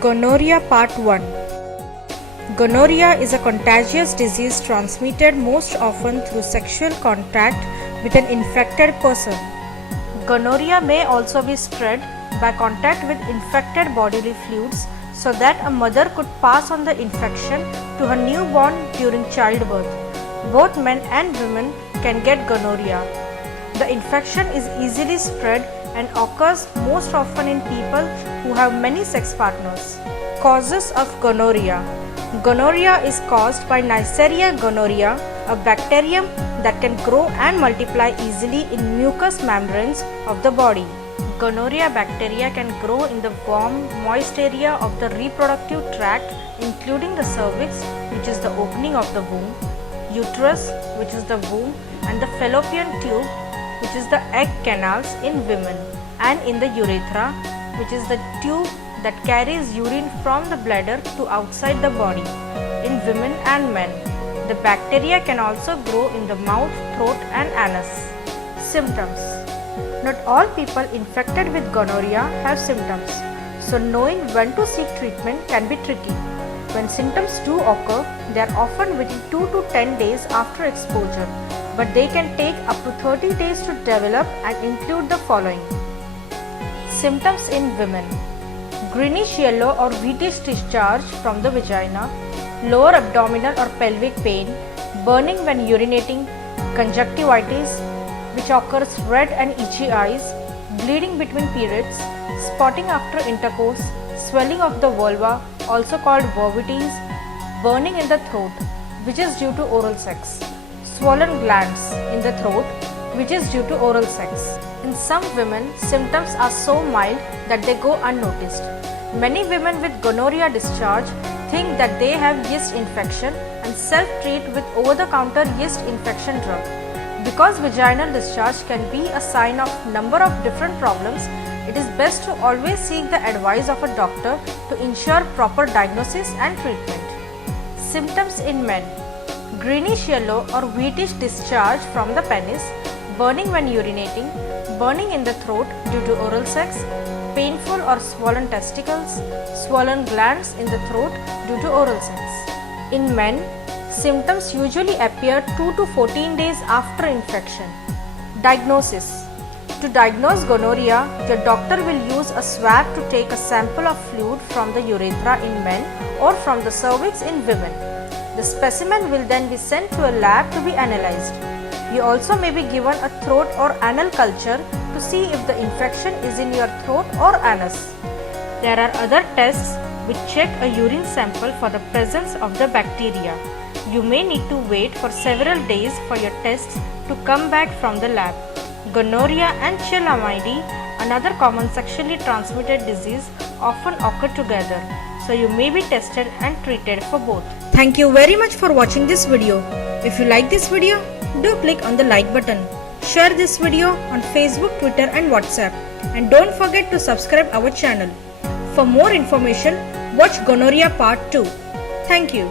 Gonorrhea Part 1. Gonorrhea is a contagious disease transmitted most often through sexual contact with an infected person. Gonorrhea may also be spread by contact with infected bodily fluids so that a mother could pass on the infection to her newborn during childbirth. Both men and women can get gonorrhea. The infection is easily spread and occurs most often in people who have many sex partners. Causes of gonorrhea. Gonorrhea is caused by Neisseria gonorrhea, a bacterium that can grow and multiply easily in mucous membranes of the body. Gonorrhea bacteria can grow in the warm, moist area of the reproductive tract, including the cervix, which is the opening of the womb, uterus, which is the womb, and the fallopian tube, which is the egg canals in women, and in the urethra, which is the tube that carries urine from the bladder to outside the body, in women and men. The bacteria can also grow in the mouth, throat, and anus. Symptoms. Not all people infected with gonorrhea have symptoms, so knowing when to seek treatment can be tricky. When symptoms do occur, they are often within 2 to 10 days after exposure, but they can take up to 30 days to develop and include the following. Symptoms in women: greenish yellow or whitish discharge from the vagina, lower abdominal or pelvic pain, burning when urinating, conjunctivitis, which occurs red and itchy eyes, bleeding between periods, spotting after intercourse, swelling of the vulva, also called vulvitis, burning in the throat, which is due to oral sex, swollen glands in the throat, which is due to oral sex. In some women, symptoms are so mild that they go unnoticed. Many women with gonorrhea discharge think that they have yeast infection and self-treat with over-the-counter yeast infection drug. Because vaginal discharge can be a sign of number of different problems, it is best to always seek the advice of a doctor to ensure proper diagnosis and treatment. Symptoms in men: greenish yellow or whitish discharge from the penis, burning when urinating, burning in the throat due to oral sex, painful or swollen testicles, swollen glands in the throat due to oral sex. In men, symptoms usually appear 2 to 14 days after infection. Diagnosis. To diagnose gonorrhea, your doctor will use a swab to take a sample of fluid from the urethra in men or from the cervix in women. The specimen will then be sent to a lab to be analyzed. You also may be given a throat or anal culture to see if the infection is in your throat or anus. There are other tests which check a urine sample for the presence of the bacteria. You may need to wait for several days for your tests to come back from the lab. Gonorrhea and chlamydia, another common sexually transmitted disease, often occur together, so you may be tested and treated for both. Thank you very much for watching this video. If you like this video, do click on the like button. Share this video on Facebook, Twitter and WhatsApp, and don't forget to subscribe our channel. For more information, watch Gonorrhea Part 2. Thank you.